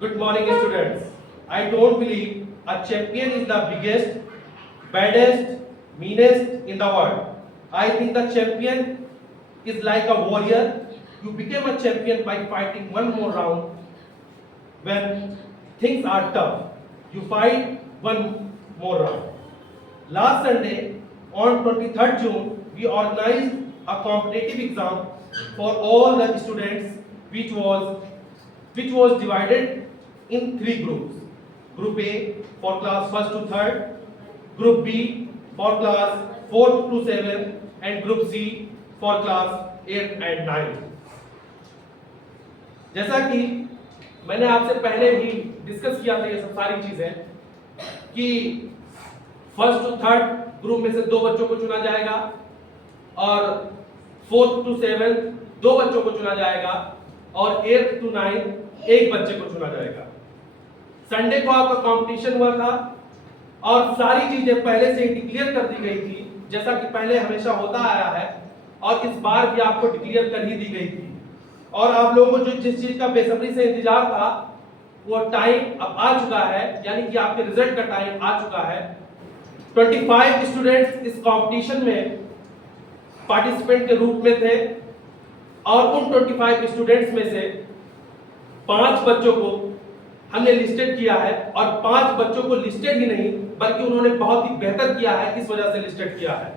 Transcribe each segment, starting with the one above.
Good morning, students. I don't believe a champion is the biggest, baddest, meanest in the world. I think the champion is like a warrior. You become a champion by fighting one more round when things are tough. You fight one more round. Last Sunday, on 23rd June, we organized a competitive exam for all the students, which was divided in three groups. Group A for class 1st to 3rd, Group B for class 4th to 7th, and Group C for class 8th and 9th. जैसा कि मैंने आपसे पहले भी discuss किया था ये सब सारी चीजें कि 1st to 3rd ग्रुप में से 2 बच्चों को चुना जाएगा और 4th to 7th 2 बच्चों को चुना जाएगा और 8th to 9th एक बच्चे को चुना जाएगा। संडे को आपका कंपटीशन हुआ था और सारी चीजें पहले से ही डिक्लेयर कर दी गई थी, जैसा कि पहले हमेशा होता आया है और इस बार भी आपको डिक्लेयर कर ही दी गई थी। और आप लोगों को जो जिस चीज का बेसब्री से इंतजार था वो टाइम अब आ चुका है, यानी कि आपके रिजल्ट का टाइम आ चुका है। 25 स्टूडेंट्स इस कंपटीशन में पार्टिसिपेंट के रूप में थे और उन 25 स्टूडेंट्स में से 5 बच्चों को हमने लिस्टेड किया है और 5 बच्चों को लिस्टेड ही नहीं बल्कि उन्होंने बहुत ही बेहतर किया है, इस वजह से लिस्टेड किया है।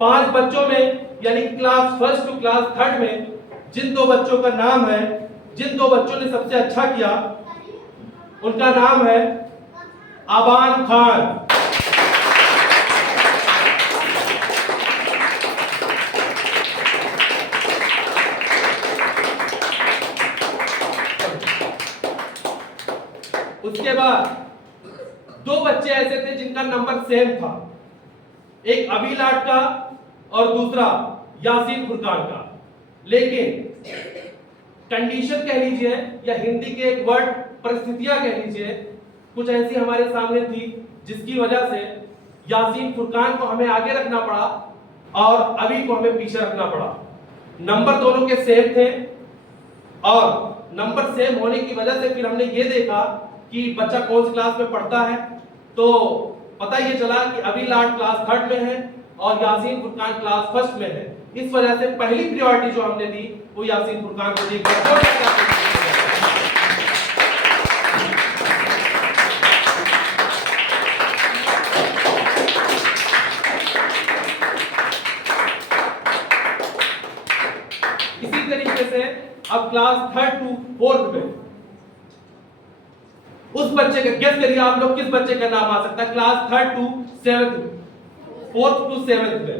5 बच्चों में यानी class 1st to class 3rd में जिन 2 बच्चों का नाम है, जिन 2 बच्चों ने सबसे अच्छा किया उनका नाम है आबान खान। उसके बाद 2 बच्चे ऐसे थे जिनका नंबर सेम था, एक अभी लाट का और दूसरा यासीन फुरकान का, लेकिन कंडीशन कह लीजिए या हिंदी के एक वर्ड परिस्थितियां कह लीजिए कुछ ऐसी हमारे सामने थी जिसकी वजह से यासीन फुरकान को हमें आगे रखना पड़ा और अभी को हमें पीछे रखना पड़ा। नंबर दोनों के सेम थे और नंबर सेम होने की वजह से फिर हमने ये देखा कि बच्चा कौन सी क्लास में पढ़ता है, तो पता ये चला कि अभी लाट क्लास 3rd में है और यासीन फुरकान क्लास 1st में है। इस वजह से पहली प्रायोरिटी जो हमने दी वो यासीन फुरकान को दी। इसी तरीके से अब क्लास 3rd टू 4th में उस बच्चे का गेस करिए आप लोग किस बच्चे का नाम आ सकता है class 3rd to 7th 4th to 7th में।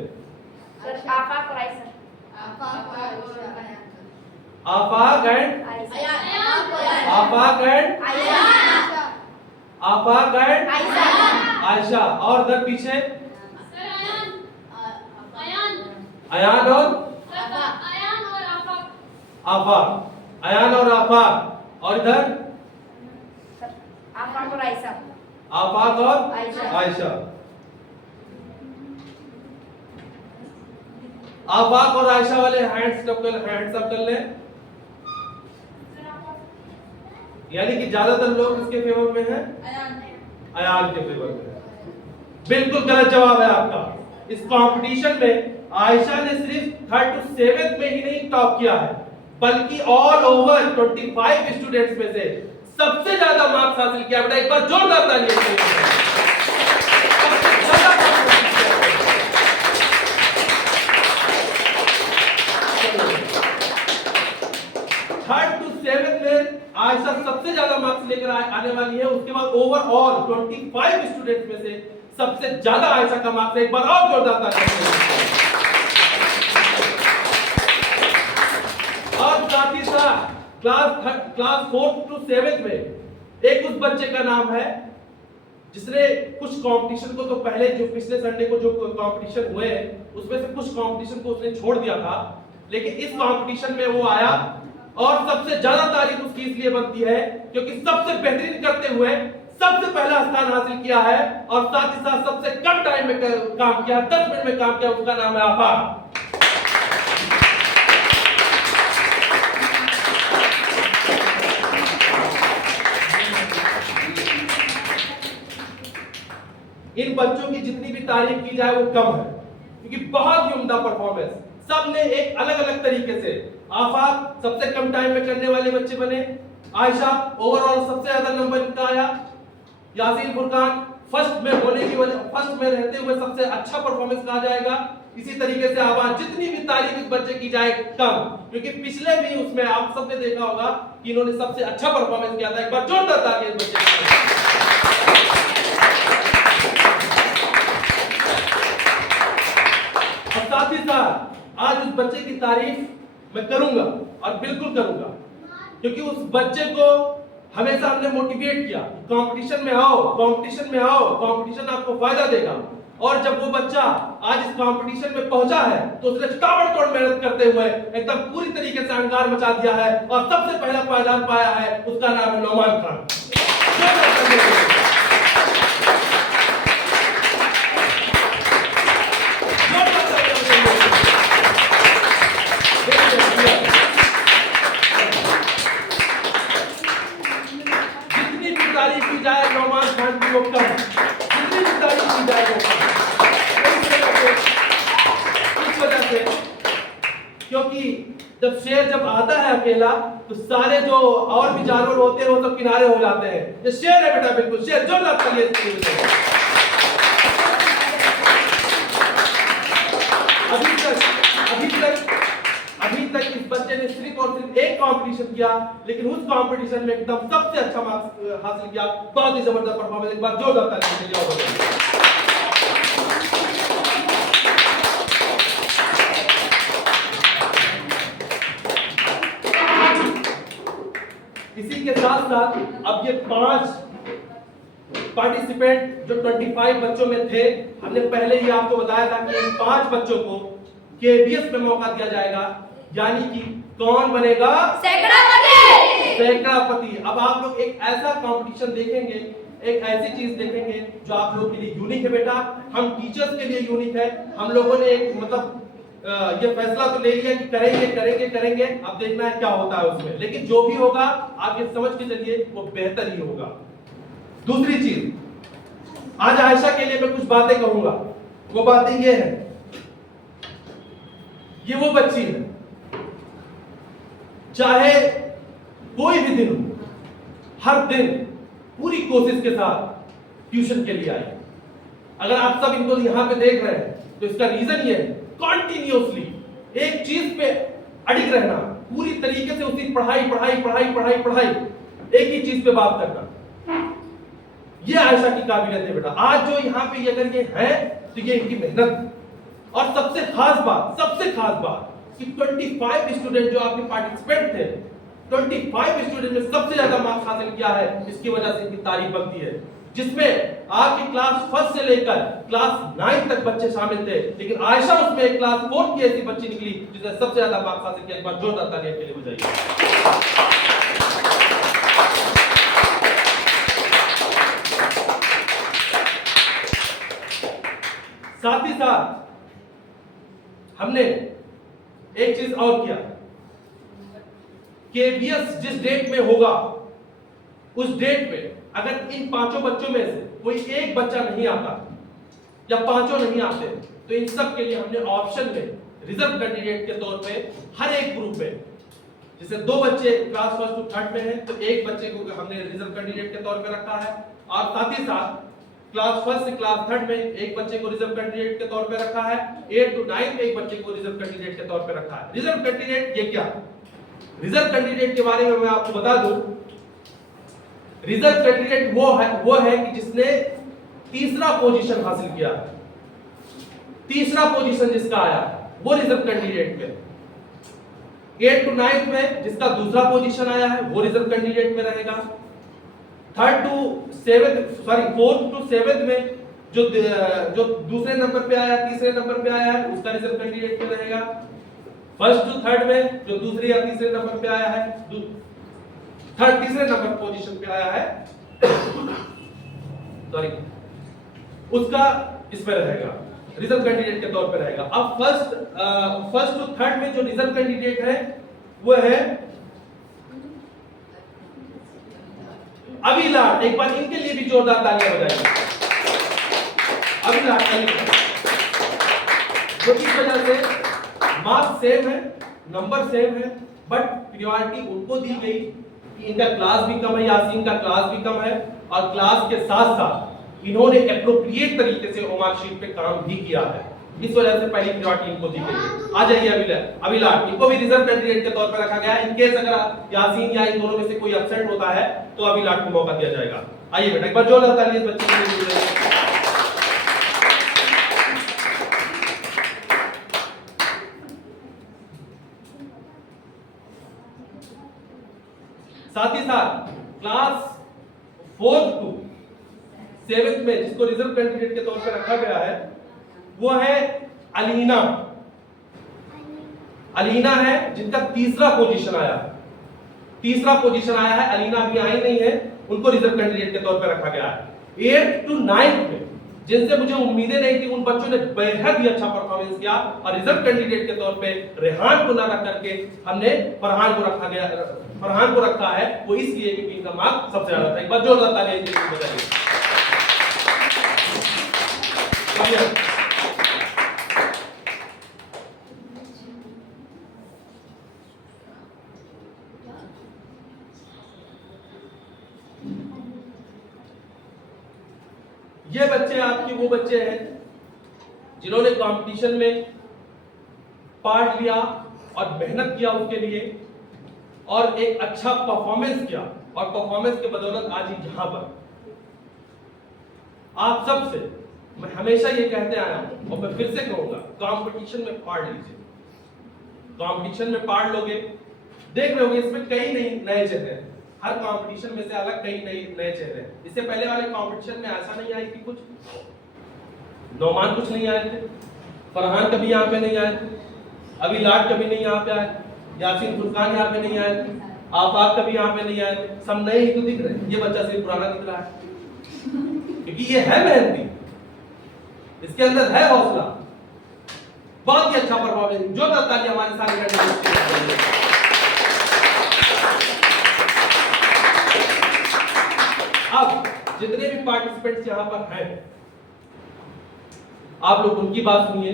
आफाक और आयशा। आफाक एंड आयशा और उधर पीछे अयान और आफाक, अयान और आफाक और इधर आफाक और आयशा। आफाक और आयशा। आफाक और आयशा वाले हैंड्स अप कर ले, यानी कि ज्यादातर लोग किसके फेवर में हैं? अयान के फेवर में है। बिल्कुल गलत जवाब है आपका। इस कंपटीशन में आयशा ने सिर्फ 3rd टू 7th में ही नहीं टॉप किया है बल्कि ऑल ओवर 25 स्टूडेंट्स में से सबसे ज्यादा मार्क्स हासिल किया। बेटा एक बार जोरदार तालियां दीजिए। 3rd टू 7th में आयशा सबसे ज्यादा मार्क्स लेकर आने वाली है। उसके बाद ओवरऑल 25 स्टूडेंट्स में से सबसे ज्यादा आयशा का मार्क्स है। एक बार और जोरदार तालियां। और साथ ही साथ क्लास 4th टू 7th में एक उस बच्चे का नाम है जिसने कुछ कंपटीशन को तो पहले जो पिछले संडे को जो कंपटीशन हुए उसमें से कुछ कंपटीशन को उसने छोड़ दिया था, लेकिन इस कंपटीशन में वो आया और सबसे ज्यादा तारीफ उसकी इसलिए बनती है क्योंकि सबसे बेहतरीन करते हुए सबसे पहला स्थान हासिल किया है और साथ ही साथ सबसे कम टाइम में काम किया, 10 मिनट में काम किया। उसका नाम है आफाक। इन बच्चों की जितनी भी तारीफ की जाए वो कम है, क्योंकि बहुत ही उम्दा परफॉर्मेंस, सबने एक अलग अलग तरीके से। आफाक सबसे कम टाइम में करने वाले बच्चे बने, आयशा ओवरऑल सबसे ज्यादा नंबर इनका आया, यासीन फुरकान फर्स्ट में होने की वजह, फर्स्ट में रहते हुए सबसे अच्छा परफॉर्मेंस कहा जाएगा। इसी तरीके से आवाज, जितनी भी तारीफ इस बच्चे की जाए कम, क्योंकि पिछले भी उसमें आप सबने देखा होगा कि इन्होंने सबसे अच्छा परफॉर्मेंस किया था। एक बार जोरदार ताली इस बच्चे के। और साथ ही साथ आज उस बच्चे की तारीफ मैं करूंगा और बिल्कुल करूंगा, क्योंकि उस बच्चे को हमेशा हमने मोटिवेट किया, कंपटीशन में आओ, कंपटीशन में आओ, कंपटीशन आपको फायदा देगा। और जब वो बच्चा आज इस कंपटीशन में पहुंचा है तो उसने ताबड़तोड़ मेहनत करते हुए एकदम पूरी तरीके से अंगार मचा दिया है और सबसे पहला पायदान पाया है, उसका नाम है नौमान खान। जितनी भी तारीफ की जाए नौमान खान की वो कम, जितनी भी तारीफ की जाए वो कम। इस वजह से क्योंकि जब शेर जब आता है अकेला तो सारे जो और भी जानवर होते हैं वो सब किनारे हो जाते हैं। ये शेर है बेटा, बिल्कुल शेर। जोरदार तालियां इसके लिए। अभी तक इस बच्चे ने सिर्फ और सिर्फ एक कंपटीशन किया, लेकिन उस कंपटीशन में एकदम सबसे अच्छा मार्क्स हासिल किया। बहुत ही जबरदस्त परफॉर्मेंस। एक बार जोरदार तालियां दीजिए। इसी के साथ साथ अब ये 5 पार्टिसिपेंट जो 25 बच्चों में थे, हमने पहले ही आपको बताया था कि इन 5 बच्चों को केबीएस में मौका दिया जाएगा, यानी कि कौन बनेगा सैकड़ापति। सैकड़ापति। अब आप लोग एक ऐसा कंपटीशन देखेंगे, एक ऐसी चीज देखेंगे जो आप लोगों के लिए यूनिक है बेटा। हम टीचर्स के लिए यूनिक है। हम लोगों ने एक मतलब ये फैसला तो ले लिया कि करेंगे करेंगे करेंगे, अब देखना है क्या होता है उसमें। लेकिन जो भी होगा आप ये समझ के चलिए वो बेहतर ही होगा। दूसरी चीज, आज आयशा के लिए मैं कुछ बातें कहूंगा। वो बातें ये है, ये वो बच्ची है, चाहे कोई भी दिन हो, हर दिन पूरी कोशिश के साथ ट्यूशन के लिए आई। अगर आप सब इनको यहां पे देख रहे हैं तो इसका रीजन ये है, कॉन्टिन्यूअसली एक चीज पे अडिग रहना, पूरी तरीके से उसी पढ़ाई पढ़ाई पढ़ाई पढ़ाई पढ़ाई, एक ही चीज पे बात करना। ये आयशा की काबिलियत है बेटा। आज जो यहाँ पे अगर ये है तो ये इनकी मेहनत। और सबसे खास बात कि 25 स्टूडेंट जो आपके पार्टिसिपेंट थे, 25 स्टूडेंट में सबसे ज्यादा मार्क्स हासिल किया है। इसकी वजह से इनकी तारीफ बनती है, जिसमें आपकी क्लास 1 से लेकर क्लास 9 तक बच्चे शामिल थे, लेकिन आयशा उसमें एक क्लास 4 की ऐसी बच्ची निकली जिसने सबसे ज्यादा मार्क्स हासिल किया। एक बार जोरदार तालियां के लिए बजाइए। साथ ही साथ हमने एक चीज और किया, केबीएस जिस डेट में होगा उस डेट में अगर इन 5 बच्चों में से कोई एक बच्चा नहीं आता या 5 नहीं आते तो इन सब के लिए हमने ऑप्शन में रिजर्व कैंडिडेट के तौर पे हर एक ग्रुप में, जैसे 2 बच्चे क्लास 1 to 3 में हैं तो एक बच्चे को हमने रिजर्व कैंडिडेट के तौर पे रखा है। और साथ ही साथ क्लास 1 से क्लास 3 में एक बच्चे को रिजर्व कैंडिडेट के तौर पे रखा है। 8 to 9 में एक बच्चे को रिजर्व कैंडिडेट के तौर पे रखा है। रिजर्व कैंडिडेट ये क्या? रिजर्व कैंडिडेट के बारे में मैं आपको बता दूं, रिजर्व कैंडिडेट वो है कि जिसने तीसरा पोजीशन हासिल किया है। तीसरा पोजीशन जिसका आया वो रिजर्व कैंडिडेट में। 8 to 9 में जिसका दूसरा पोजीशन आया है वो रिजर्व कैंडिडेट में रहेगा। 4th to 7th में जो दूसरे नंबर पे आया, तीसरे नंबर पे आया है उसका रिजर्व कैंडिडेट में रहेगा। 1st to 3rd में जो दूसरे या तीसरे नंबर पे आया है, तीसरे नंबर पोजीशन पे आया है सॉरी, उसका इसमें रहेगा, रिजर्व कैंडिडेट के तौर पे रहेगा। अब फर्स्ट टू थर्ड में जो रिजर्व कैंडिडेट है वो है अभी लाड। एक बार इनके लिए भी जोरदार तालियां बजाइए। अभिलाष जो इस वजह से मार्क्स सेम है, नंबर सेम है, बट प्रायोरिटी उनको दी गई कि इनका क्लास भी कम है, यासीन का क्लास भी कम है, और क्लास के साथ साथ इन्होंने एप्रोप्रिएट तरीके से होमवर्क शीट पे काम भी किया है, इस वजह से पहली प्रायोरिटी इनको दी गई है। आ जाइए अभिलाष, इनको भी रिजर्व कैंडिडेट के तौर पर रखा गया है। इन केस अगर यासीन या इन दोनों में से कोई एब्सेंट होता है तो अभिलाष को मौका दिया जाएगा। आइए बेटा एक बार जोरदार ताली इस बच्चे के लिए। साथ ही साथ क्लास 4th to 7th में जिसको रिजर्व कैंडिडेट के तौर पर रखा गया है वो है अलीना। अलीना है जिनका तीसरा पोजीशन आया है। अलीना अभी आई नहीं है, उनको रिजर्व कैंडिडेट के तौर पर रखा गया है। 8th to 9th में जिनसे मुझे उम्मीदें नहीं थी, उन बच्चों ने बेहद ही अच्छा परफॉर्मेंस किया और रिजर्व कैंडिडेट के तौर पे रेहान को ना रख करके हमने फरहान को रखा है। वो इसलिए क्योंकि इनका मार्क सबसे ज्यादा था। एक बार जोरदार ताली बजाइए। ये बच्चे आपके वो बच्चे हैं जिन्होंने कंपटीशन में पार्ट लिया और मेहनत किया उसके लिए और एक अच्छा परफॉर्मेंस किया, और परफॉर्मेंस के बदौलत आज यहां पर आप सबसे मैं हमेशा ये कहते आया हूं और मैं फिर से कहूंगा, कंपटीशन में पार्ट लीजिए। कंपटीशन में पार्ट लोगे, देख रहे होगे इसमें कई नए चेहरे हैं। हर कंपटीशन में से अलग कई नए चेहरे हैं। इससे पहले वाले कंपटीशन में ऐसा नहीं आई थी, कुछ नौमान कुछ नहीं आए थे, फरहान कभी यहाँ पे नहीं आए थे, अभिलाष कभी नहीं यहाँ पे आए, यासीन फुरकान यहाँ पे नहीं आए थे, आफाक कभी यहाँ पे नहीं आए थे। सब नए ही तो दिख रहे हैं, ये बच्चा सिर्फ पुराना दिख रहा है क्योंकि ये है मेहनती, इसके अंदर है हौसला, बहुत ही अच्छा परफॉर्मेंस। जो ताली हमारे साथ अब जितने भी पार्टिसिपेंट्स यहाँ पर हैं, आप लोग उनकी बात सुनिए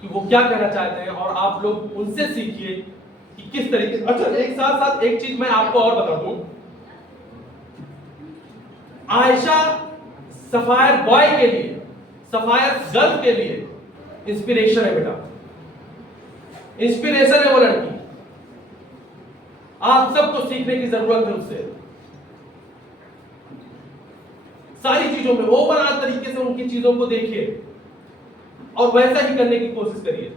कि वो क्या कहना चाहते हैं और आप लोग उनसे सीखिए कि किस तरीके से। अच्छा, एक साथ एक चीज मैं आपको और बता दूं, आयशा सफायर बॉय के लिए, सफायर गर्ल के लिए इंस्पिरेशन है बेटा, इंस्पिरेशन है वो लड़की। आप सबको सीखने की जरूरत है उससे, सारी चीजों में ओवरऑल तरीके से उनकी चीजों को देखिए और वैसा ही करने की कोशिश करिए।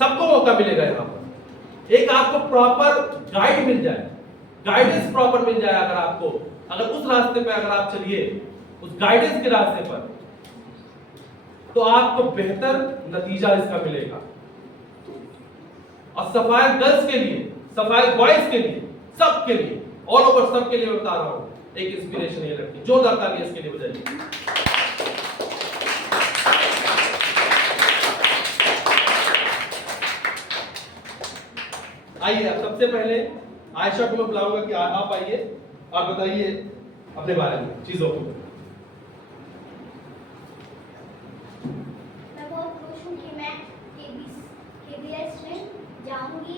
सबको मौका मिलेगा यहां पर। एक आपको प्रॉपर गाइड मिल जाए, गाइडेंस प्रॉपर मिल जाए, अगर उस रास्ते पे अगर आप चलिए, उस गाइडेंस के रास्ते पर, तो आपको बेहतर नतीजा इसका मिलेगा। और सफायर गर्ल्स के लिए, सफायर बॉयज के लिए, सबके लिए, ऑल ओवर सबके लिए बता रहा हूं, एक इंस्पिरेशन ये लड़की। जोरदार ताली इसके लिए बजाइए। आइए, सबसे पहले आयशा को मैं बुलाऊंगा कि आप आइए और बताइए अपने बारे में, चीजों को। मैं बहुत खुश हूँ कि मैं KBS में जाऊंगी।